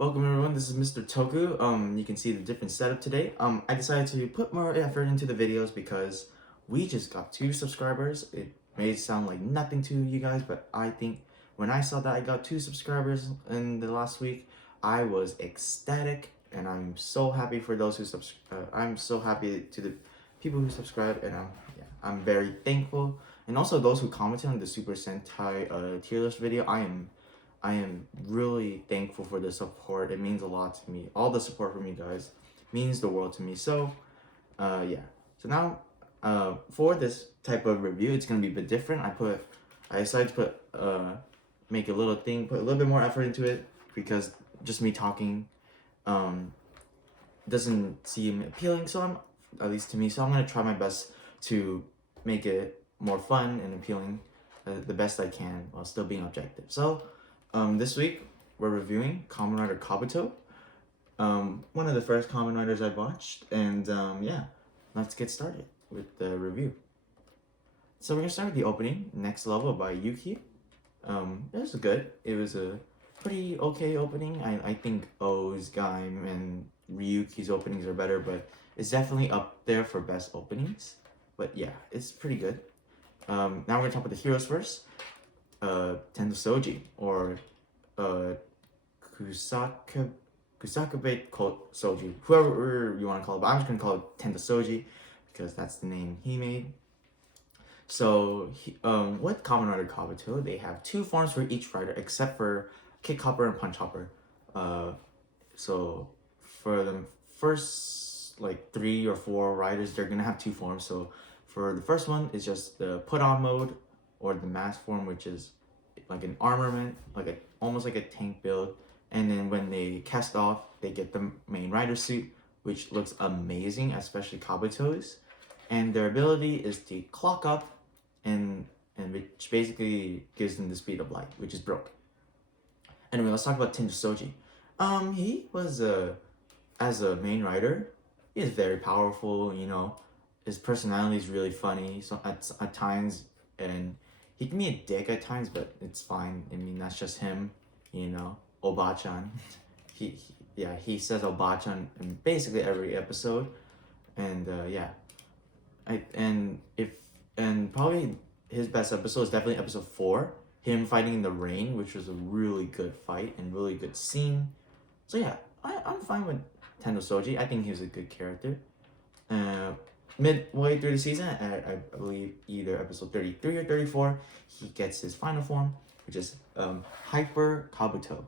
Welcome everyone, this is Mr. Toku. You can see the different setup today. I decided to put more effort into the videos because we just got 2 subscribers. It may sound like nothing to you guys, but I think when I saw that I got 2 subscribers in the last week, I was ecstatic, and I'm so happy for those who I'm so happy to the people who subscribe, and I'm very thankful. And also those who commented on the Super Sentai tier list video. I am really thankful for the support. It means a lot to me. All the support from you guys means the world to me. So, yeah. So now, for this type of review, it's gonna be a bit different. I decided to make a little thing, put a little bit more effort into it because just me talking, doesn't seem appealing. So at least to me. So I'm gonna try my best to make it more fun and appealing, the best I can while still being objective. So. This week we're reviewing Kamen Rider Kabuto, one of the first Kamen Riders I've watched, and yeah, let's get started with the review. So we're gonna start with the opening, Next Level by Yuki. It was good. It was a pretty okay opening. I think O's, Gaim, and Ryuki's openings are better, but it's definitely up there for best openings. But yeah, it's pretty good. Now we're gonna talk about the heroes first. Tendo Soji, or Kusakabe Soji, whoever you want to call it, but I'm just gonna call it Tendo Soji because that's the name he made. So, with Kamen Rider Kabuto, they have 2 forms for each rider except for Kick Hopper and Punch Hopper. So for the first like 3 or 4 riders, they're gonna have 2 forms. So for the first one, it's just the put on mode, or the mask form, which is like an armament, almost like a tank build. And then when they cast off, they get the main rider suit, which looks amazing, especially Kabuto's. And their ability is to clock up, and which basically gives them the speed of light, which is broken. Anyway, let's talk about Tendo Soji. He was as a main rider, he is very powerful. His personality is really funny. So at times, and he can be a dick at times, but it's fine. I mean, that's just him, Obachan. he says Obachan in basically every episode, and yeah, and probably his best episode is definitely episode 4, him fighting in the rain, which was a really good fight and really good scene. So yeah, I'm fine with Tendo Soji. I think he's a good character. Midway through the season, I believe either episode 33 or 34, he gets his final form, which is Hyper Kabuto.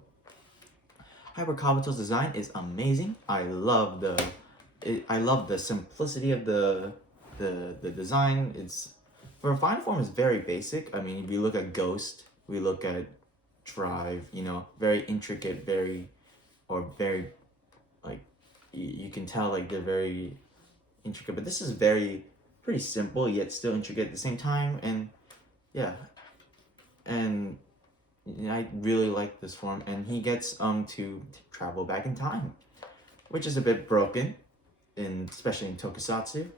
Hyper Kabuto's design is amazing. I love the simplicity of the design. It's for a final form is very basic. I mean, if you look at Ghost, we look at Drive, very intricate, very like you can tell like they're very intricate, but this is pretty simple yet still intricate at the same time. And yeah, and I really like this form. And he gets to travel back in time, which is a bit broken, especially in Tokusatsu.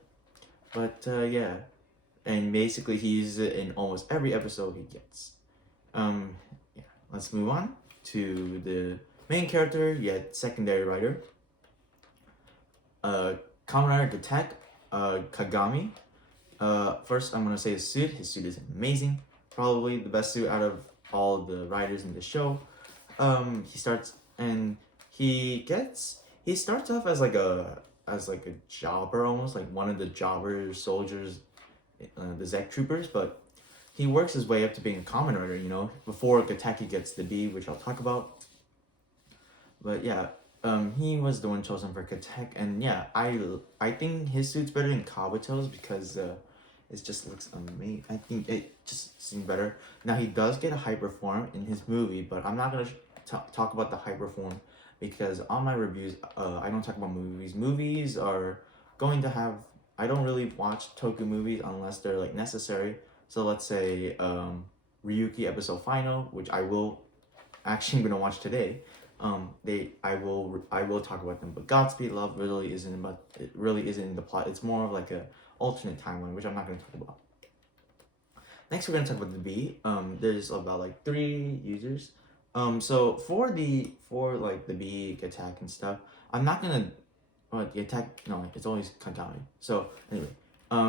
But yeah, and basically he's in almost every episode he gets. Yeah, let's move on to the main character yet secondary writer. Kamen Rider Detect, Kagami. First, I'm gonna say his suit. His suit is amazing. Probably the best suit out of all the riders in the show. He starts off as like a jobber, almost like one of the jobber soldiers, the Zek troopers. But he works his way up to being a Kamen Rider. Before Gateki gets the D, which I'll talk about. But yeah. He was the one chosen for Katek, and yeah, I think his suit's better than Kabuto's because it just looks amazing. I think it just seems better. Now he does get a hyper form in his movie, but I'm not gonna talk about the hyper form because on my reviews, I don't talk about movies. Movies are going to have. I don't really watch Toku movies unless they're like necessary. So let's say Ryuki episode final, which I will actually gonna watch today. I will talk about them, but Godspeed Love really isn't in the plot. It's more of like a alternate timeline, which I'm not going to talk about. Next, we're going to talk about the B. There's about like 3 users. So for like the bee attack and stuff, I'm not gonna. Well, the attack, no, it's always Kagami. So anyway,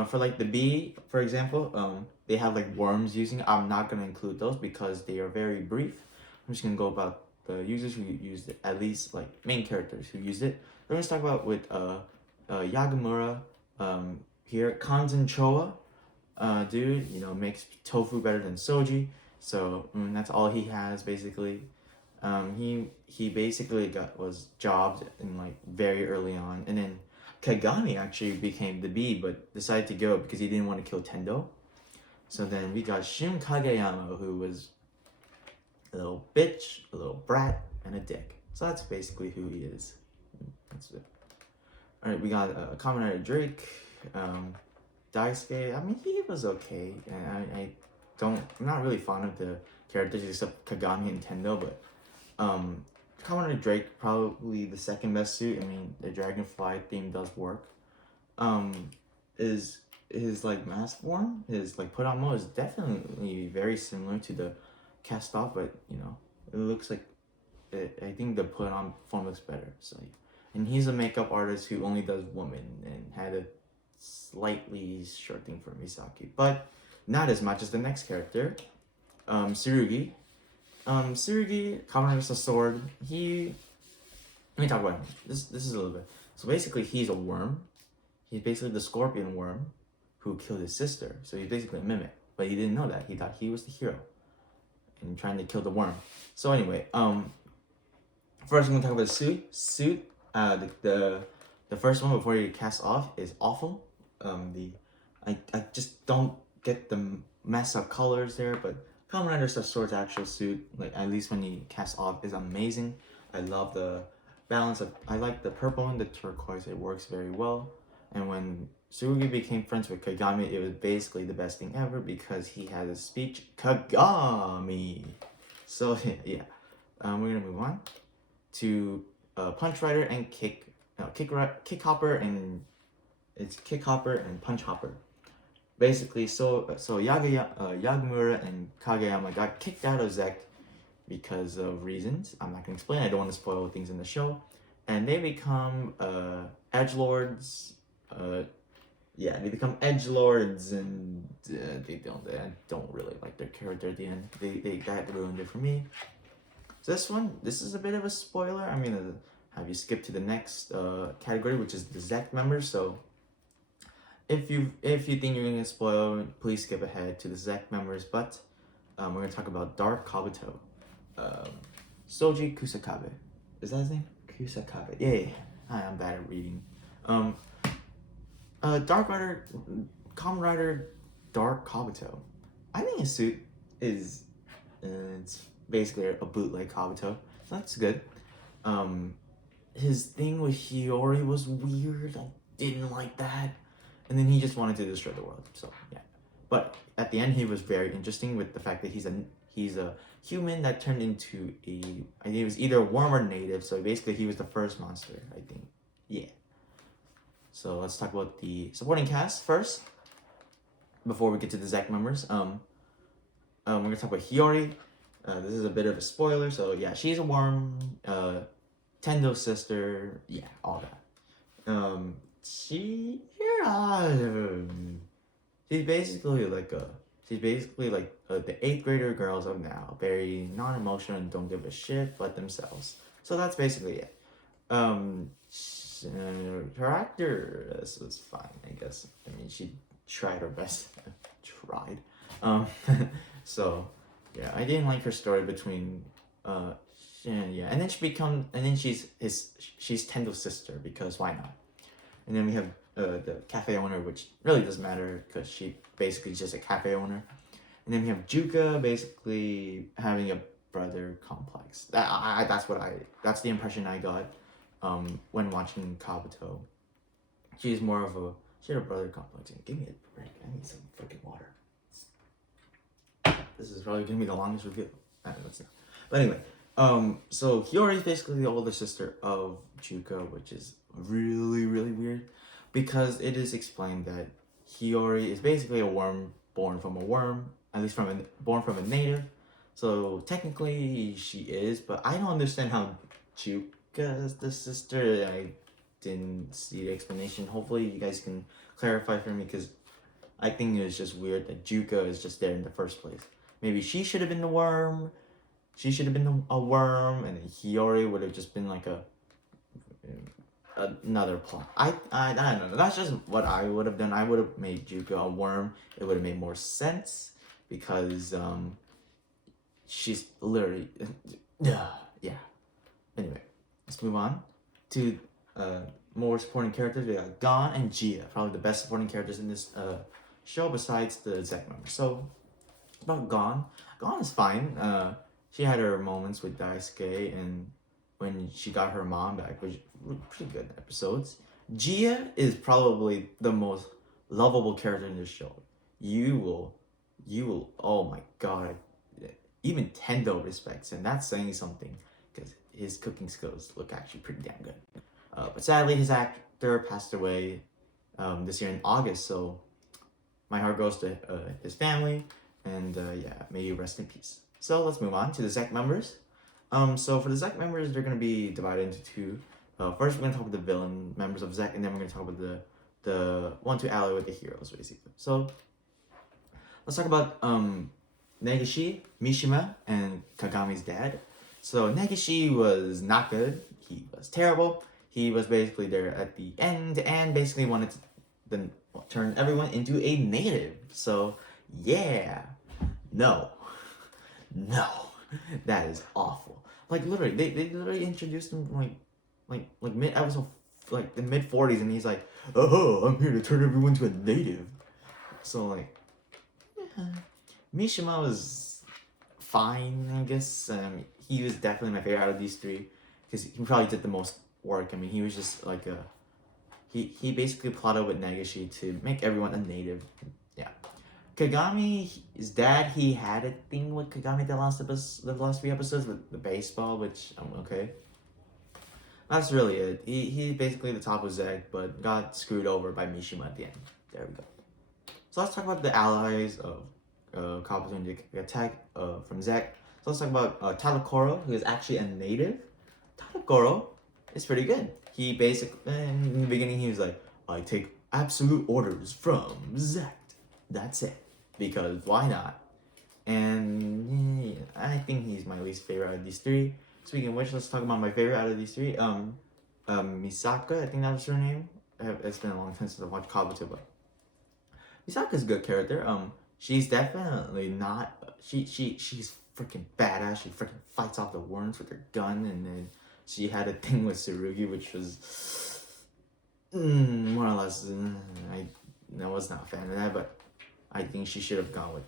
for like the bee, for example, they have like worms using it. I'm not gonna include those because they are very brief. I'm just gonna go about the users who used it, at least like main characters who used it. We're gonna talk about with Yagamura, here Kanzen Choa, dude, makes tofu better than soji. So that's all he has basically. He basically was jobbed in like very early on, and then Kagami actually became the bee, but decided to go because he didn't want to kill Tendo. So then we got Shun Kageyama, who was a little bitch, a little brat, and a dick. So that's basically who he is. That's it. All right, we got Kamen Rider Drake, Daisuke. I mean, he was okay, and I'm not really fond of the characters except Kagami and Tendo, but Kamen Rider Drake probably the second best suit. I mean, the Dragonfly theme does work. Is his like mask form, his like put on mode is definitely very similar to the cast off, but it looks like I think the put on form looks better. So, and he's a makeup artist who only does women and had a slightly short thing for Misaki, but not as much as the next character, Tsurugi. Tsurugi, Kamen Rider Sword. Let me talk about him. This is a little bit. So basically, he's a worm. He's basically the scorpion worm who killed his sister. So he's basically a mimic, but he didn't know that. He thought he was the hero and trying to kill the worm. So anyway, first I'm gonna talk about the suit. The first one before you cast off is awful. I just don't get the mess up colors there, but Kamen Rider Sword's actual suit, like at least when you cast off, is amazing. I love the balance of. I like the purple and the turquoise. It works very well. And when Tsurugi became friends with Kagami, it was basically the best thing ever because he had a speech Kagami. So yeah, we're gonna move on to Punch Rider and Kick Hopper, and it's Kick Hopper and Punch Hopper. Basically, so Yagamura and Kageyama got kicked out of ZEC because of reasons I'm not gonna explain. I don't want to spoil things in the show, and they become edgelords. They become edgelords, and they don't really like their character at the end. They that ruined it for me. So this is a bit of a spoiler. I'm gonna have you skip to the next category, which is the ZEC members. So if you think you're gonna get spoiled, please skip ahead to the ZEC members. But we're gonna talk about Dark Kabuto, Soji Kusakabe. Is that his name? Kusakabe. Yeah. Hi, I'm bad at reading. Dark Rider, Kamen Rider, Dark Kabuto. I think his suit is it's basically a bootleg Kabuto. So that's good. His thing with Hiyori was weird. I didn't like that. And then he just wanted to destroy the world. So yeah. But at the end, he was very interesting with the fact that he's a human that turned into I think it was either a worm or native. So basically, he was the first monster. I think. Yeah. So let's talk about the supporting cast first. Before we get to the ZEC members, we're gonna talk about Hiyori. This is a bit of a spoiler. So yeah, she's a worm. Tendo's sister. Yeah, all that. She's basically like the 8th grader girls of now, very non-emotional and don't give a shit but themselves. So that's basically it. Her actress was fine, I guess. I mean, she tried her best. Tried. So yeah, I didn't like her story between and then she's Tendo's sister because why not? And then we have the cafe owner, which really doesn't matter because she basically is just a cafe owner. And then we have Juka basically having a brother complex. That's the impression I got when watching Kabuto. She had a brother complex. And give me a break. I need some freaking water. This is probably gonna be the longest review. Let's not. But anyway, so Hiyori is basically the older sister of Juka, which is really, really weird because it is explained that Hiyori is basically a worm born from a worm, at least born from a native. So technically she is, but I don't understand how Juka is the sister. I didn't see the explanation. Hopefully you guys can clarify for me, because I think it's just weird that Juka is just there in the first place. Maybe she should have been the worm. She should have been a worm, and Hiyori would have just been like another plot. I don't know. That's just what I would have done. I would have made Juka a worm. It would have made more sense, because she's literally yeah. Anyway, let's move on to more supporting characters. We got Gon and Gia, probably the best supporting characters in this show besides the Zek members. So about Gon is fine. She had her moments with Daisuke, and when she got her mom back, which were pretty good episodes. Gia is probably the most lovable character in this show. You will. Oh my god! Even Tendo respects him. That's saying something, because his cooking skills look actually pretty damn good. But sadly, his actor passed away this year in August. So my heart goes to his family, and yeah, may you rest in peace. So let's move on to the Zek members. So for the Zek members, they're gonna be divided into two. First, we're gonna talk about the villain members of Zek, and then we're gonna talk about the one to ally with the heroes, basically. So let's talk about Negishi, Mishima, and Kagami's dad. So Negishi was not good. He was terrible. He was basically there at the end and basically wanted to then turn everyone into a native. So yeah, no, that is awful. Like literally, they literally introduced him like mid episode, like the mid 40s, and he's like, oh, I'm here to turn everyone to a native. So like, yeah. Mishima was fine, I guess. He was definitely my favorite out of these three, because he probably did the most work. I mean, he was just like he basically plotted with Negishi to make everyone a native. Yeah. Kagami, his dad, he had a thing with Kagami the last few episodes with the baseball, which okay. That's really it. He basically the top of Zek, but got screwed over by Mishima at the end. There we go. So let's talk about the allies of Kabuto and the attack from Zek. So let's talk about Tadokoro, who is actually a native. Tadokoro is pretty good. He basically, in the beginning, he was like, I take absolute orders from Zek. That's it. Because why not? And I think he's my least favorite out of these three. Speaking of which, let's talk about my favorite out of these three. Misaka, I think that was her name. It's been a long time since I watched Kabuto, but Misaka's a good character. She's definitely not. She's freaking badass. She freaking fights off the worms with her gun, and then she had a thing with Tsurugi, which was more or less. I was not a fan of that, but I think she should have gone with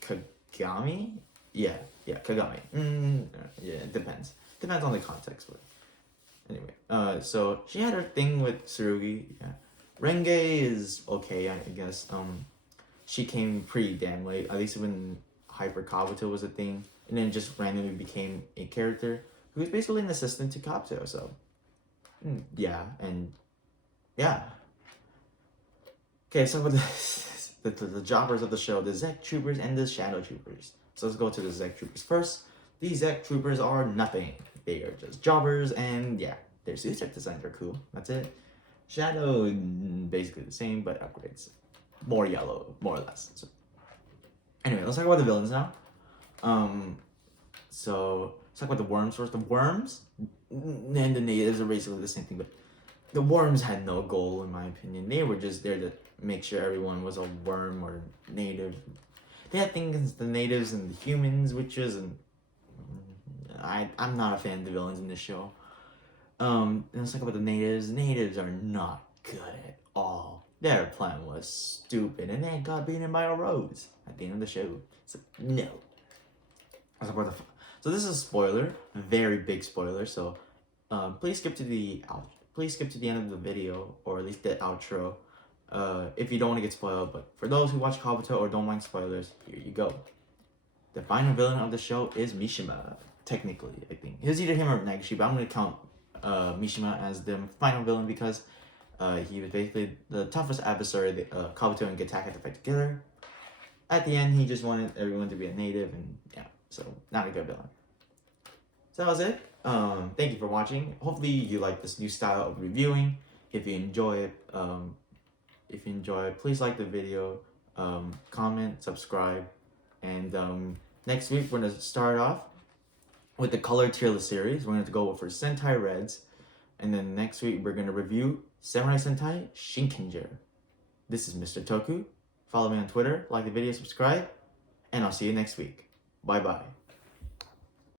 Kagami. Yeah, Kagami. Yeah, it depends. Depends on the context, but anyway. So she had her thing with Tsurugi. Yeah, Renge is okay, I guess. She came pretty damn late, at least when Hyper Kabuto was a thing, and then just randomly became a character who was basically an assistant to Kabuto. So yeah, and yeah. Okay, so with the jobbers of the show, the Zek Troopers and the Shadow Troopers. So let's go to the Zek Troopers first. These Zek Troopers are nothing. They are just jobbers, and yeah, their suits designs are cool. That's it. Shadow, basically the same, but upgrades. More yellow, more or less. So, anyway, let's talk about the villains now. So let's talk about the worms first. The worms and the natives are basically the same thing, but the worms had no goal, in my opinion. They were just there to make sure everyone was a worm or native. They had things against the natives and the humans, witches, and I'm not a fan of the villains in this show. And let's talk about the natives. Natives are not good at all. Their plan was stupid, and they got beaten by a rose at the end of the show. So no. So this is a spoiler, a very big spoiler. So please skip to the end of the video, or at least the outro, if you don't want to get spoiled. But for those who watch Kabuto or don't mind spoilers, here you go. The final villain of the show is Mishima. Technically, I think it was either him or Negishi, but I'm gonna count Mishima as the final villain because he was basically the toughest adversary that Kabuto and Getac had to fight together. At the end, he just wanted everyone to be a native, and yeah. so not a good villain. So that was it. Thank you for watching. Hopefully you like this new style of reviewing. If you enjoy it, please like the video, comment, subscribe, and next week we're gonna start off with the color tier list series. We're gonna go for Sentai Reds, and then next week we're gonna review Samurai Sentai Shinkenger. This is Mr. Toku. Follow me on Twitter, like the video, subscribe, and I'll see you next week. Bye bye.